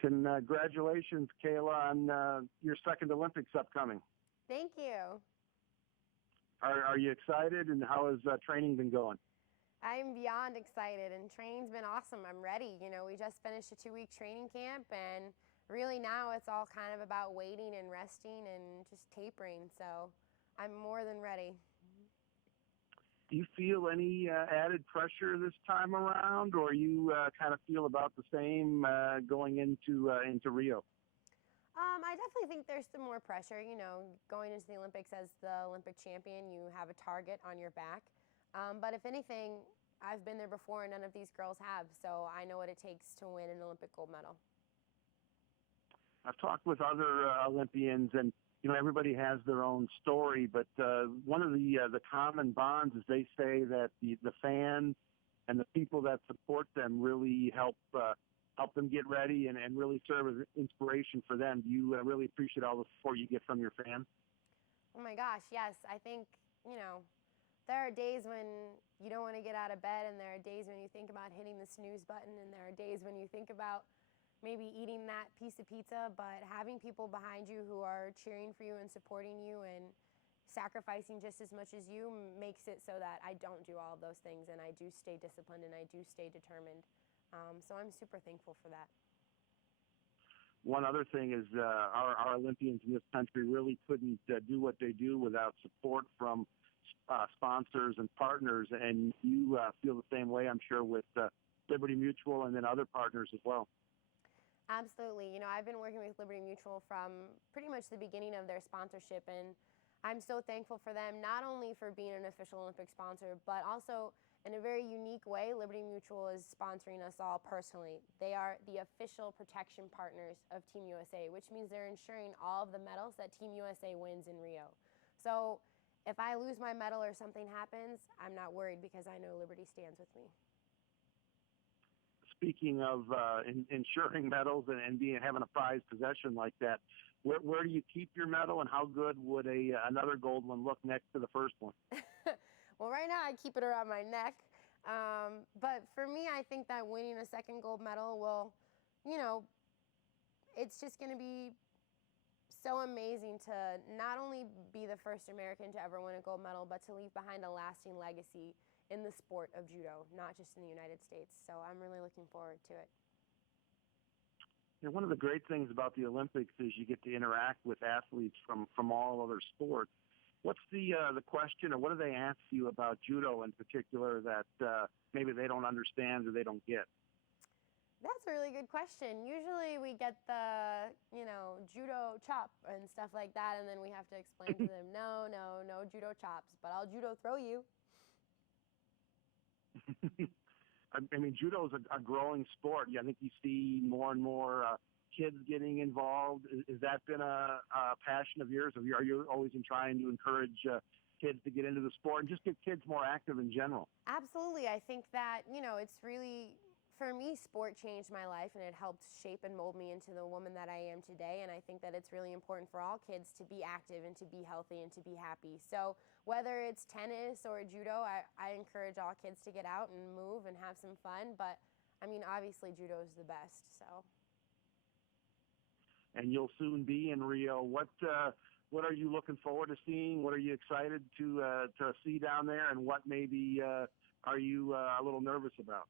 Congratulations, Kayla, on your second Olympics upcoming. Thank you. Are you excited, and how has training been going? I'm beyond excited, and training's been awesome. I'm ready. You know, we just finished a 2-week training camp, and really now it's all kind of about waiting and resting and just tapering. So I'm more than ready. Do you feel any added pressure this time around, or you kind of feel about the same going into Rio? I definitely think there's some more pressure. You know, going into the Olympics as the Olympic champion, you have a target on your back. But if anything, I've been there before and none of these girls have, so I know what it takes to win an Olympic gold medal. I've talked with other Olympians, and you know, everybody has their own story, but one of the common bonds is they say that the fans and the people that support them really help them get ready and really serve as inspiration for them. Do you really appreciate all the support you get from your fans? Oh my gosh, yes. I think, you know, there are days when you don't want to get out of bed, and there are days when you think about hitting the snooze button, and there are days when you think about maybe eating that piece of pizza, but having people behind you who are cheering for you and supporting you and sacrificing just as much as you makes it so that I don't do all of those things, and I do stay disciplined and I do stay determined. So I'm super thankful for that. One other thing is our Olympians in this country really couldn't do what they do without support from sponsors and partners, and you feel the same way, I'm sure, with Liberty Mutual and then other partners as well. Absolutely. You know, I've been working with Liberty Mutual from pretty much the beginning of their sponsorship, and I'm so thankful for them, not only for being an official Olympic sponsor, but also in a very unique way, Liberty Mutual is sponsoring us all personally. They are the official protection partners of Team USA, which means they're ensuring all of the medals that Team USA wins in Rio. So if I lose my medal or something happens, I'm not worried because I know Liberty stands with me. Speaking of ensuring medals and having a prized possession like that, where do you keep your medal, and how good would another gold one look next to the first one? Well, right now I keep it around my neck. But for me, I think that winning a second gold medal will, you know, it's just going to be so amazing to not only be the first American to ever win a gold medal, but to leave behind a lasting legacy in the sport of judo, not just in the United States. So I'm really looking forward to it. You know, one of the great things about the Olympics is you get to interact with athletes from all other sports. What's the question, or what do they ask you about judo in particular that maybe they don't understand or they don't get? That's a really good question. Usually we get the, you know, judo chop and stuff like that, and then we have to explain to them, no judo chops, but I'll judo throw you. I mean, judo is a growing sport. I think you see more and more kids getting involved. Has that been a passion of yours? Are you always trying to encourage kids to get into the sport and just get kids more active in general? Absolutely. I think that, you know, it's really, for me, sport changed my life, and it helped shape and mold me into the woman that I am today. And I think that it's really important for all kids to be active and to be healthy and to be happy. So whether it's tennis or judo, I encourage all kids to get out and move and have some fun. But I mean, obviously judo is the best. So. And you'll soon be in Rio. What are you looking forward to seeing? What are you excited to see down there? And what maybe are you a little nervous about?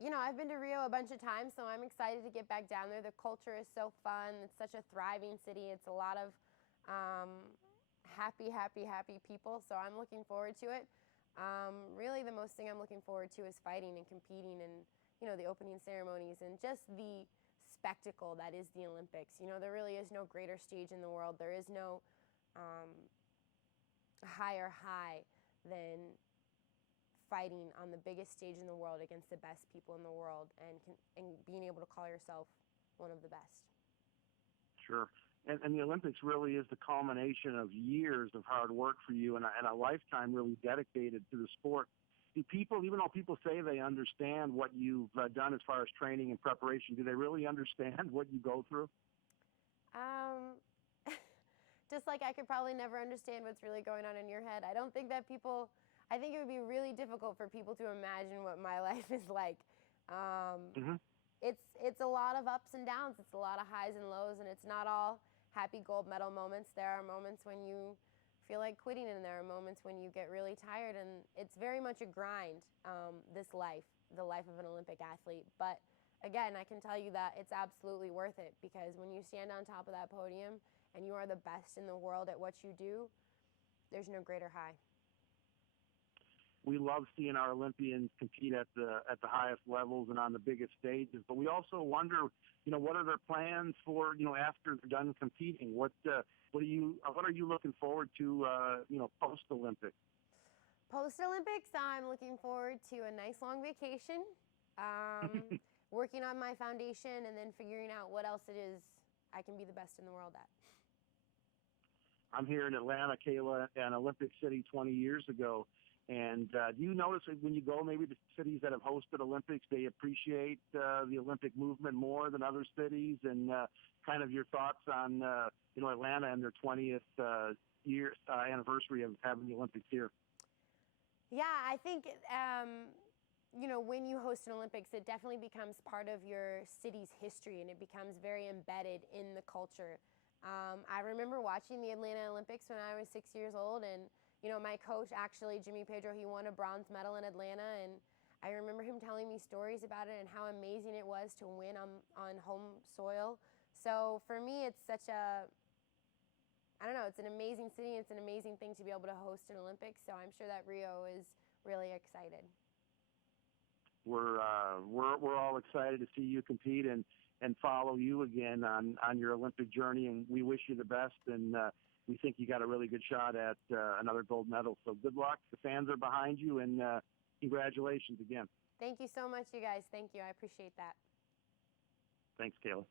You know, I've been to Rio a bunch of times, so I'm excited to get back down there. The culture is so fun. It's such a thriving city. It's a lot of happy people, so I'm looking forward to it. Really, the most thing I'm looking forward to is fighting and competing and, you know, the opening ceremonies and just the spectacle that is the Olympics. You know, there really is no greater stage in the world. There is no higher high than fighting on the biggest stage in the world against the best people in the world and being able to call yourself one of the best. Sure. And the Olympics really is the culmination of years of hard work for you and a lifetime really dedicated to the sport. Do people, even though people say they understand what you've done as far as training and preparation, do they really understand what you go through? Just like I could probably never understand what's really going on in your head. I don't think that people, I think it would be really difficult for people to imagine what my life is like. it's a lot of ups and downs. It's a lot of highs and lows, and it's not all happy gold medal moments. There are moments when you feel like quitting, and there are moments when you get really tired, and it's very much a grind, this life, the life of an Olympic athlete. But again, I can tell you that it's absolutely worth it, because when you stand on top of that podium and you are the best in the world at what you do, there's no greater high. We love seeing our Olympians compete at the highest levels and on the biggest stages. But we also wonder, what are their plans for, after they're done competing? What are you looking forward to, post Olympics? Post Olympics, I'm looking forward to a nice long vacation, working on my foundation, and then figuring out what else it is I can be the best in the world at. I'm here in Atlanta, Kayla, and Olympic City 20 years ago. And do you notice when you go maybe to cities that have hosted Olympics, they appreciate the Olympic movement more than other cities? And kind of your thoughts on, Atlanta and their 20th year anniversary of having the Olympics here? Yeah, I think, when you host an Olympics, it definitely becomes part of your city's history, and it becomes very embedded in the culture. I remember watching the Atlanta Olympics when I was 6 years old, and my coach, actually, Jimmy Pedro, he won a bronze medal in Atlanta, and I remember him telling me stories about it and how amazing it was to win on home soil. So for me, it's such it's an amazing city. It's an amazing thing to be able to host an Olympics. So I'm sure that Rio is really excited. We're all excited to see you compete and follow you again on your Olympic journey, and we wish you the best, and we think you got a really good shot at another gold medal. So good luck. The fans are behind you, and congratulations again. Thank you so much, you guys. Thank you. I appreciate that. Thanks, Kayla.